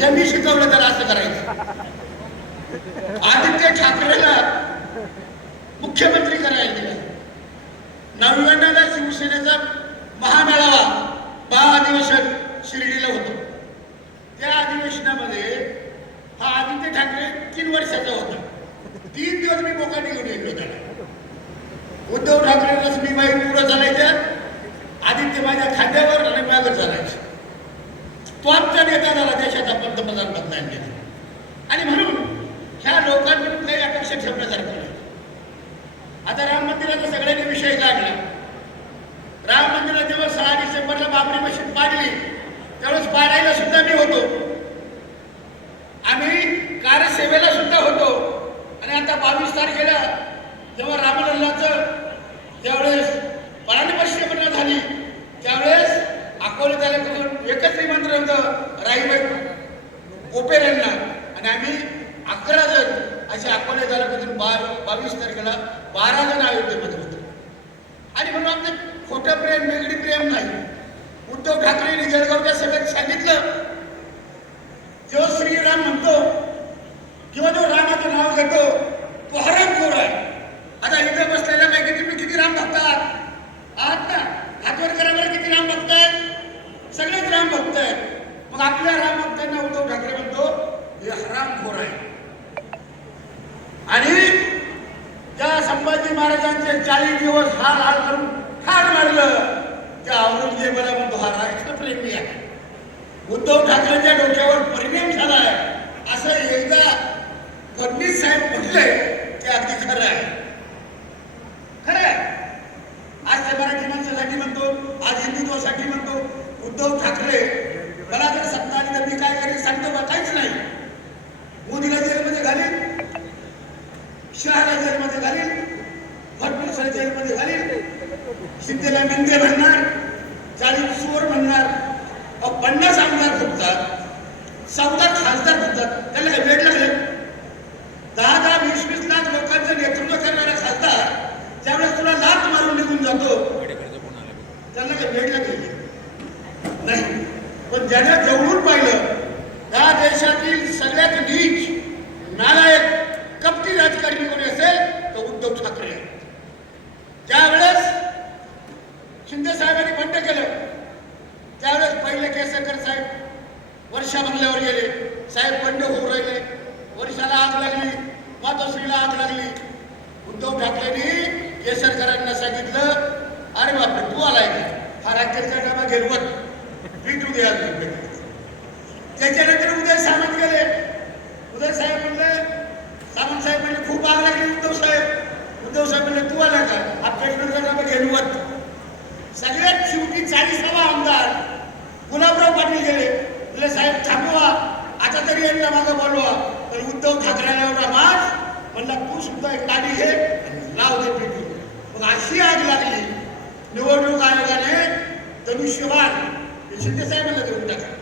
यांनी शिकवलं त्याला असं करायचं. आदित्य ठाकरेला मुख्यमंत्री करायला दिलं. नव्याण्णवला शिवसेनेचा महामेळावा महाअधिवेशन शिर्डीला होतं. त्या अधिवेशनामध्ये हा आदित्य ठाकरे तीन वर्षाचा होता. तीन दिवस मी मोकाने घेऊन येतो त्याला उद्धव ठाकरे लक्ष्मीबाई पुढं चालायच्या आदित्य माझ्या खांद्यावर आणि मागं चालायचं. तो आमचा नेता झाला देशाचा पंतप्रधान बनला आणि म्हणून ह्या लोकांकडून काही अपेक्षा ठेवण्यासारखं नाही. आता राम मंदिराचा सगळ्यांनी विषय काढला. राम मंदिरात जेव्हा सहा डिसेंबरला बाबरी मशीद पाडली त्यावेळेस पाडायला सुद्धा मी होतो. आम्ही कार्यसेवेला सुद्धा होतो. आणि आता बावीस तारखेला जेव्हा रामलल्लाचं त्यावेळेस पराणिपश्यपना झाली त्यावेळेस अकोले तालुक्यातून एकच राईबाई कोपेर यांना. आणि आम्ही अकरा जण असे अकोले तालुक्यातून बा बावीस तारखेला बारा जण अयोध्येमध्ये होतो. आणि म्हणून आमचं खोटं प्रेम वेगळी प्रेम नाही. उद्धव ठाकरेंनी जळगावच्या सभेत सांगितलं जो श्रीराम म्हणतो किंवा जो रामाचं नाव घेतो तो हरामखोर आहे. आता इथं बसलेल्या पैकी तुम्ही किती राम भक्त आहात आहात ना हातवर करा बरं किती राम भक्त आहेत सगळेच राम भक्त आहेत मग आपल्या राम भक्तांना उद्धव ठाकरे म्हणतो हे हरामखोर आहे आणि ज्या संभाजी महाराजांचे चाळीस दिवस हाल हाल करून ठार मारलं त्या औरंगजेबाला म्हणतो हा राष्ट्रप्रेमी आहे उद्धव ठाकरेंच्या डोक्यावर परिणाम झालाय असं एकदा फडणवीस साहेब म्हटले ते अगदी खरं आहे. खरं आहे. आज ते मराठी माणसासाठी म्हणतो आज हिंदुत्वासाठी म्हणतो उद्धव ठाकरे मला जर सत्ता आली तर मी काय करेन सांगतो बा काहीच नाही. मोदीला जेलमध्ये घालीन शहाला जेलमध्ये घालीन फडणवीसला जेलमध्ये घालीन शिंदेला मिंदे म्हणणार चाळीस चोर म्हणणार अहो, पन्नास आमदार फुटतात चौदा खासदार फुटतात त्याला काय वेळ लागले दहा दहा वीस वीस लाख लोकांचं नेतृत्व करणारा खासदार ज्यावेळेस तुला लाच मारून निघून जातो त्यांना काय वेळ लागले नाही पण ज्याने जवळून पाहिलं या देशातील सगळ्यात नीच नालायक कपटी राजकारणी कोणी असेल तर उद्धव ठाकरे आहे. ज्यावेळेस शिंदे साहेबांनी बंद केलं त्यावेळेस पहिले साहेब वर्षा म्हणल्यावर गेले. साहेब बंड होऊ राहिले. वर्षाला आग लागली. मातोश्रीला आग लागली. उद्धव ठाकरेंनी केसरकरांना सांगितलं अरे बापरे तू आलाय का? हा राज्याचा डबा घेरवत. भेटू द्या त्याच्यानंतर उदय सामंत गेले. उदय साहेब म्हणले सामंत साहेब म्हणले खूप आग लागली उद्धव साहेब. उद्धव साहेब म्हणले तू आला का? हा पेट्रोलचा डबा घेरवत. सगळ्यात शेवटी चाळीसावा आमदार गुलाबराव पाटील गेले? म्हणले साहेब थांबवा. आता तरी यांना माझं बोलवा. तर उद्धव ठाकरेला एवढा मास म्हणला तू सुद्धा एक गाडी घे लाव दे पेटी. मग अशी आग लागली. निवडणूक आयोगाने धनुष्यबाण हे शिंदे साहेबांना देऊन टाका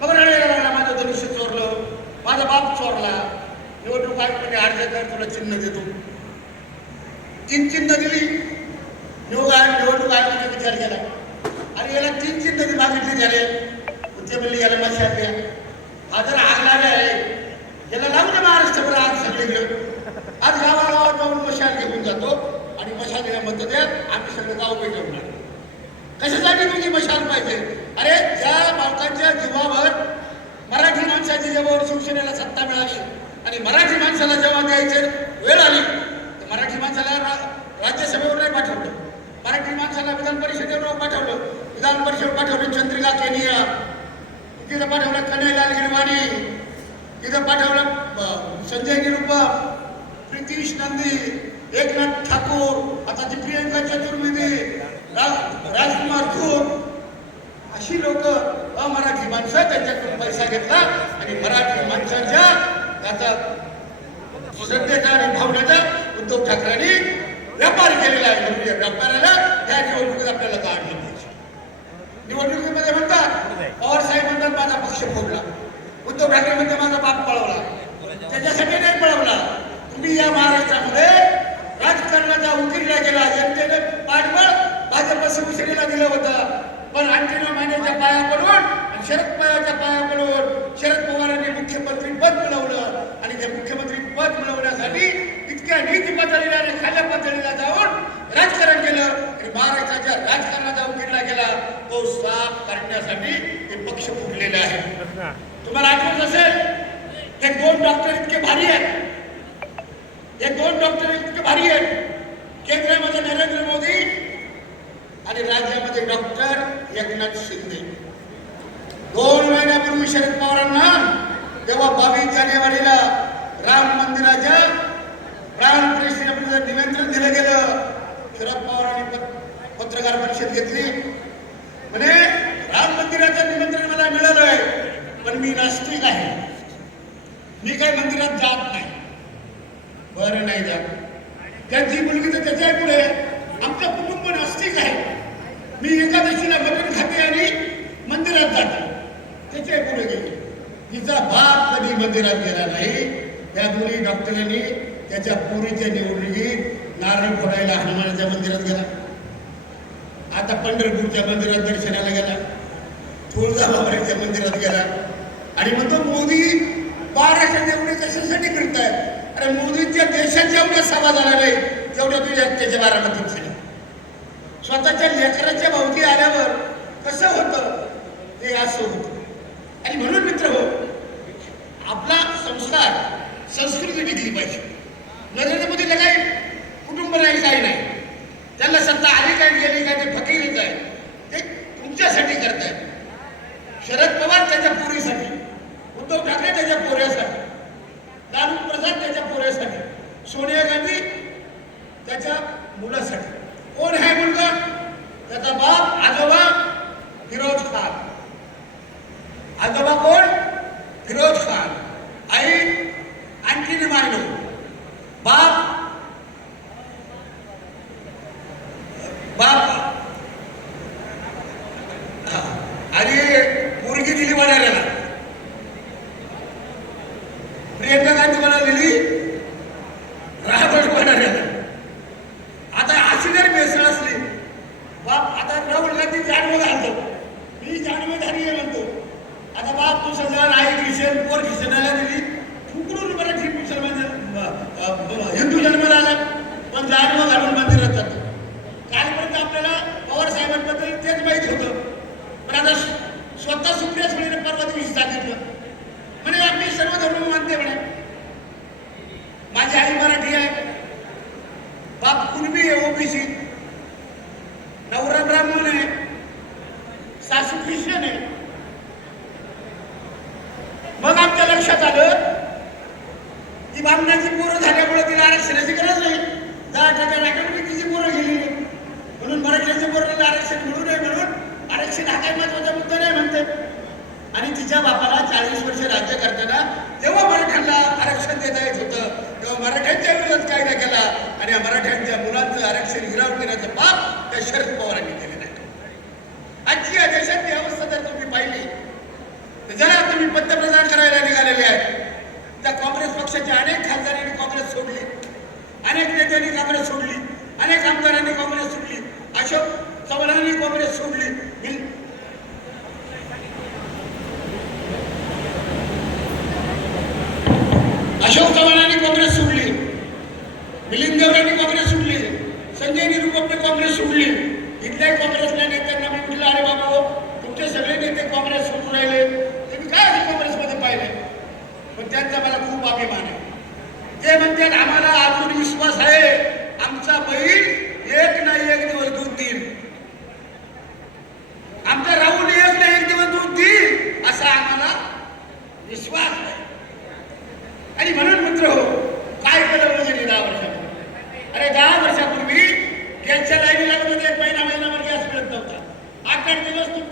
मग रडायला लागला माझं धनुष्य चोरलं. माझा बाप चोरला. निवडणूक आयोग अर्ज कर तुला चिन्ह देतो. तीन चिन्ह दिली. निवड आयोग निवडणूक आयोगाने विचार केला. आणि याला तीन चिन्ह मागितली झाले ते म्हणले याला मशाल द्या. हा जर आग लागला आहे. याला लावू दे महाराष्ट्रभर आग घेऊन आज गावागावात जाऊन मशाल घेऊन जातो आणि मशाल दिल्या म्हणतो द्या आम्ही सगळं गाव पेटवणार. कशासाठी तुझी मशाल पाहिजे? अरे ज्या बालकांच्या जीवावर मराठी माणसाची जेव्हा शिवसेनेला सत्ता मिळाली आणि मराठी माणसाला जेव्हा द्यायचे वेळ आली तर मराठी माणसाला राज्यसभेवर नाही पाठवलं. मराठी माणसाला विधान परिषदेवर विधान परिषद पाठवली चंद्रिका केनिया. तिथं पाठवलं कन्हैलाल गिरवाणी. तिथं पाठवलं संजय निरुपम प्रितीश नंदी एकनाथ ठाकूर. आता ती प्रियंका चतुर्वेदी. पक्ष फोडला उद्धव ठाकरे म्हणजे माझा बाप पळवला. त्याच्यासाठी नाही पळवला. तुम्ही या महाराष्ट्रामध्ये राजकारणाचा उकिरला गेला. जनतेने पाठबळ भाजप शिवसेनेला दिलं होतं. पण आणखी महिन्याच्या पाया पडून आणि शरद पवारच्या पाया पडून शरद पवारांनी मुख्यमंत्री पद मिळवलं. आणि ते मुख्यमंत्री पद मिळवण्यासाठी इतक्या नीती पातळीला आणि खाल्या पातळीला जाऊन राजकारण केलं. आणि महाराष्ट्राच्या राजकारणाचा उकिरला गेला. तो साफ करण्यासाठी पक्ष फुटलेले आहेत तुम्हाला आठवत असेल? हे दोन डॉक्टर इतके भारी आहेत. हे दोन डॉक्टर इतके भारी आहेत. केंद्रामध्ये नरेंद्र मोदी आणि राज्यामध्ये डॉक्टर एकनाथ शिंदे. दोन महिन्यापूर्वी शरद पवारांना तेव्हा बावीस जानेवारीला राम मंदिराच्या प्राण प्रतिष्ठेला निमंत्रण दिलं गेलं. शरद पवारांनी पत- पत्रकार परिषद घेतली. म्हणे राम मंदिराचं निमंत्रण मला मिळालं आहे पण मी नास्तिक आहे. मी काही मंदिरात जात नाही. बरं नाही जात. त्यांची मुलगी तर त्याच्या पुढे आमचं कुटुंब नास्तिक आहे. मी एकादशीला मटण खाते आणि मंदिरात जाते. त्याच्या पुढे गेले. तिचा बाप कधी मंदिरात गेला नाही. त्या दोन्ही डॉक्टरांनी त्याच्या पोरीच्या निवडणुकीत नारळ फोडायला हनुमानाच्या मंदिरात गेला. आता पंढरपूरच्या मंदिरात दर्शनाला गेला. तुळजाभवानीच्या मंदिरात गेला. आणि म्हणतो मोदी महाराष्ट्रात एवढे कशासाठी करताय अरे मोदींच्या देशाच्या एवढ्या सभा झाला नाही जेवढ्या तुझ्या त्याच्या बारामतीत झाल्या स्वतःच्या लेकराच्या भोवती आल्यावर कसं होतं? ते असं होतं. आणि म्हणून मित्र हो आपला संस्कार संस्कृती टिकली पाहिजे. नरेंद्र मोदीला काही कुटुंब नाही काही नाही. त्यांना सत्ता आली काय गेली काय ते फकीरच आहे ते तुमच्यासाठी करतायत. शरद पवार त्याच्या पोरीसाठी उद्धव ठाकरे त्याच्या पोऱ्यासाठी लालू प्रसाद त्याच्या पोऱ्यासाठी सोनिया गांधी त्याच्या मुलासाठी. कोण आहे मुलगा? त्याचा बाप आजोबा फिरोज खान. आजोबा कोण? फिरोज खान. आई आणखी मायनो बाप बाप हा. आणि मुलगी दिली वडाऱ्याला प्रियंका गांधी मला दिली राहत वडाऱ्याला आता अशी जर बेसळ असली बाप आता राहुल गांधी जानवे घालतो मी जानवेधारी म्हणतो. आता बाप तू समजा आई ख्रिश्चन पोर ख्रिश्चनाला दिली. फुकडून मराठी मुसलमान हिंदू जन्माला आला पण जानवं घालून मंदिरात जातो. कालपर्यंत आपल्याला पवार साहेबांबद्दल तेच माहीत होतं. पण आता स्व- स्वतः सुप्रिया सुळेने परवा दिवशी सांगितलं म्हणे आम्ही सर्व धर्म मानते म्हणे माझी आई मराठी आहे बाप कुणबी आहे ओबीसी नवरा ब्राह्मण आहे सासू ख्रिश्चन आहे मग आमच्या लक्षात आलं की बामणाची पोरं झाल्यामुळे तिला आरक्षणाची गरज नाही. दहा टक्के टाकामुळे तिची पोरं गेली म्हणून मराठ्याच्या पोरांना आरक्षण मिळू नये म्हणून आरक्षण हा काही महत्त्वाचा मुद्दा नाही म्हणते. आणि तिच्या बापाला चाळीस वर्ष राज्य करताना जेव्हा मराठ्यांना आरक्षण देता येत होतं तेव्हा मराठ्यांच्या विरोधात कायदा केला. आणि या मराठ्यांच्या मुलांचं आरक्षण हिरावून देण्याचं पाप त्या शरद पवारांनी केलं आहे आजची या देशातली अवस्था जर तुम्ही पाहिली तर जरा तुम्ही पंतप्रधान करायला निघालेले आहेत. त्या काँग्रेस पक्षाच्या अनेक खासदारांनी काँग्रेस सोडली. अनेक नेत्यांनी काँग्रेस सोडली. अनेक आमदारांनी काँग्रेस सोडली. अशोक चव्हाणांनी काँग्रेस सोडली. अशोक चव्हाणांनी काँग्रेस सोडली. मिलिंद देवरांनी काँग्रेस सोडली. संजय निरुपमने काँग्रेस सोडली. इथल्या काँग्रेसल्या नेत्यांना मी म्हटलं अरे बाबा हो, तुमचे सगळे नेते काँग्रेस सोडून राहिले तुम्ही काय असे काँग्रेसमध्ये पाहिले पण त्यांचा मला खूप अभिमान आहे. ते म्हणतात आम्हाला अजून विश्वास आहे. आमचा बैल एक ना एक दिवस